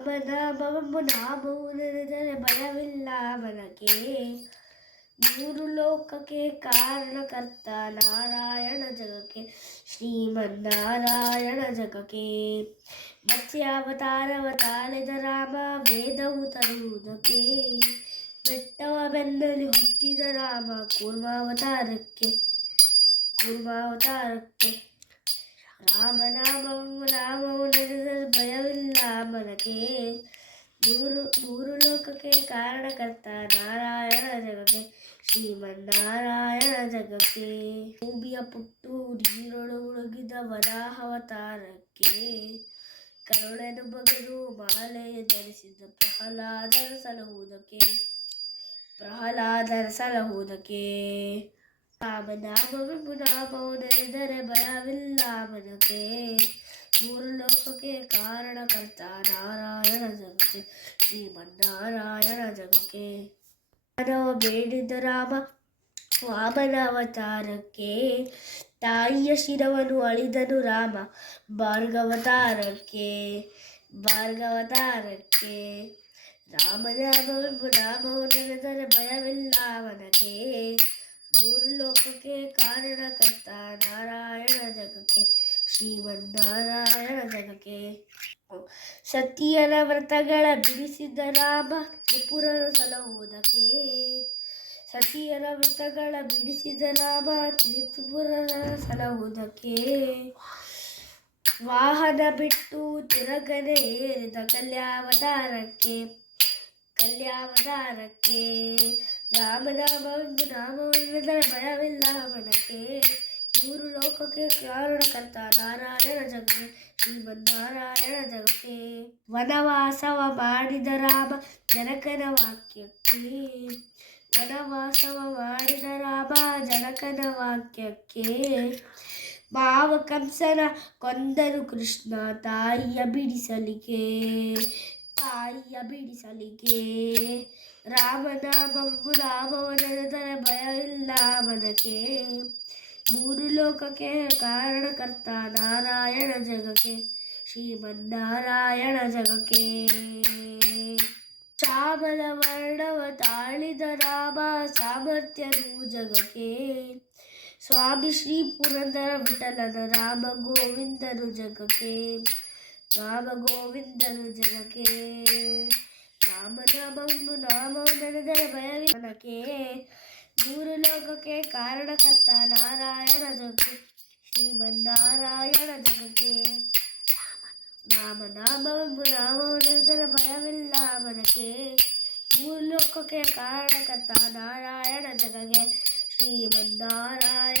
ನಾಮವು ನೆನೆದರೆ ಭಯವಿಲ್ಲ ಮನಕ್ಕೆ. ಮೂರು ಲೋಕಕ್ಕೆ ಕಾರಣಕರ್ತ ನಾರಾಯಣ ಜಗಕ್ಕೆ, ಶ್ರೀಮನ್ನಾರಾಯಣ ಜಗಕ್ಕೆ. ಮತ್ಸ್ಯಾವತಾರವ ತಾಳಿದ ರಾಮ ವೇದವು ತರುವುದಕ್ಕೆ, ಬೆಟ್ಟವ ಬೆನ್ನಲ್ಲಿ ಹೊತ್ತಿದ ರಾಮ ಕೂರ್ಮಾವತಾರಕ್ಕೆ. ನಾಮವು ನಡೆದರೆ ಭಯವಿಲ್ಲ ಮನಕ್ಕೆ. ಮೂರು ಲೋಕಕ್ಕೆ ಕಾರಣಕರ್ತ ನಾರಾಯಣ ಜಗಕ್ಕೆ, ಶ್ರೀಮನ್ನಾರಾಯಣ ಜಗಕ್ಕೆ. ಭೂಮಿಯ ಪುಟ್ಟು ನೀರೊಳು ಮುಳುಗಿದ ವರಾಹಾವತಾರಕ್ಕೆ, ಕರುಣೆನು ಬಗೆದು ಮಾಲೆಯ ಧರಿಸಿದ ಪ್ರಹ್ಲಾದನ ಸಲಹುವುದಕ್ಕೆ. ನಾಮವು ನೆನೆದರೆ ಭಯವಿಲ್ಲ ಮನಕ್ಕೆ. ಮೂರು ಲೋಕಕ್ಕೆ ಕಾರಣಕರ್ತ ನಾರಾಯಣ ಜಗಕ್ಕೆ, ಶ್ರೀಮನ್ನಾರಾಯಣ ಜಗಕ್ಕೆ. ಮಾನವ ಬೇಡಿದ ರಾಮ ವಾಮನ ಅವತಾರಕ್ಕೆ, ತಾಯಿಯ ಶಿರವನ್ನು ಅಳಿದನು ರಾಮ ಭಾರ್ಗವತಾರಕ್ಕೆ. ನಾಮವು ನೆನೆದರೆ ಭಯವಿಲ್ಲ ಮನಕ್ಕೆ. ಮೂರು ಲೋಕಕ್ಕೆ ಕಾರಣಕರ್ತ ನಾರಾಯಣ ಜಗಕ್ಕೆ, ಶ್ರೀಮನ್ನಾರಾಯಣ ಜಗಕ್ಕೆ. ಸತಿಯರ ವ್ರತಗಳ ಬಿಡಿಸಿದ ರಾಮ ತ್ರಿಪುರನ ಸಲಹುವುದಕ್ಕೆ. ವಾಹನ ಬಿಟ್ಟು ತಿರಗನೆ ಏರಿದ ಕಲ್ಯಾವತಾರಕ್ಕೆ. ನಾಮವೆಂದರೆ ಭಯವಿಲ್ಲ ಮನಕ್ಕೆ. ಮೂರು ಲೋಕಕ್ಕೆ ಕಾರಣಕರ್ತ ನಾರಾಯಣ ಜಗಕ್ಕೆ, ಶ್ರೀಮನ್ನಾರಾಯಣ ಜಗಕ್ಕೆ. ವನವಾಸವ ಮಾಡಿದ ರಾಮ ಜನಕನ ವಾಕ್ಯಕ್ಕೆ. ಮಾವ ಕಂಸನ ಕೊಂದನು ಕೃಷ್ಣ ತಾಯಿಯ ಬಿಡಿಸಲಿಕ್ಕೆ. ನಾಮವು ನೆನೆದರೆ ಭಯವಿಲ್ಲ ಮನಕ್ಕೆ. ಮೂರು ಲೋಕಕ್ಕೆ ಕಾರಣಕರ್ತ ನಾರಾಯಣ ಜಗಕ್ಕೆ, ಶ್ರೀಮನ್ನಾರಾಯಣ ಜಗಕ್ಕೆ. ಚಾಮಲ ವರ್ಣವ ತಾಳಿದ ರಾಮ ಸಾಮರ್ಥ್ಯನು ಜಗಕ್ಕೆ. ಸ್ವಾಮಿ ಶ್ರೀ ಪುರಂದರ ವಿಠಲನ ರಾಮ ಗೋವಿಂದನು ಜಗಕ್ಕೆ. ನಾಮವು ನೆನೆದರೆ ಭಯವಿಲ್ಲ ಮನಕ್ಕೆ. ಮೂರು ಲೋಕಕ್ಕೆ ಕಾರಣಕರ್ತ ನಾರಾಯಣ ಜಗಕ್ಕೆ, ಶ್ರೀಮನ್ನಾರಾಯಣ ಜಗಕ್ಕೆ. ನಾಮವು ನೆನೆದರೆ ಭಯವಿಲ್ಲ ಮನಕ್ಕೆ. ಮೂರು ಲೋಕಕ್ಕೆ ಕಾರಣಕರ್ತ ನಾರಾಯಣ ಜಗಕ್ಕೆ, ಶ್ರೀಮನ್ನಾರಾಯಣ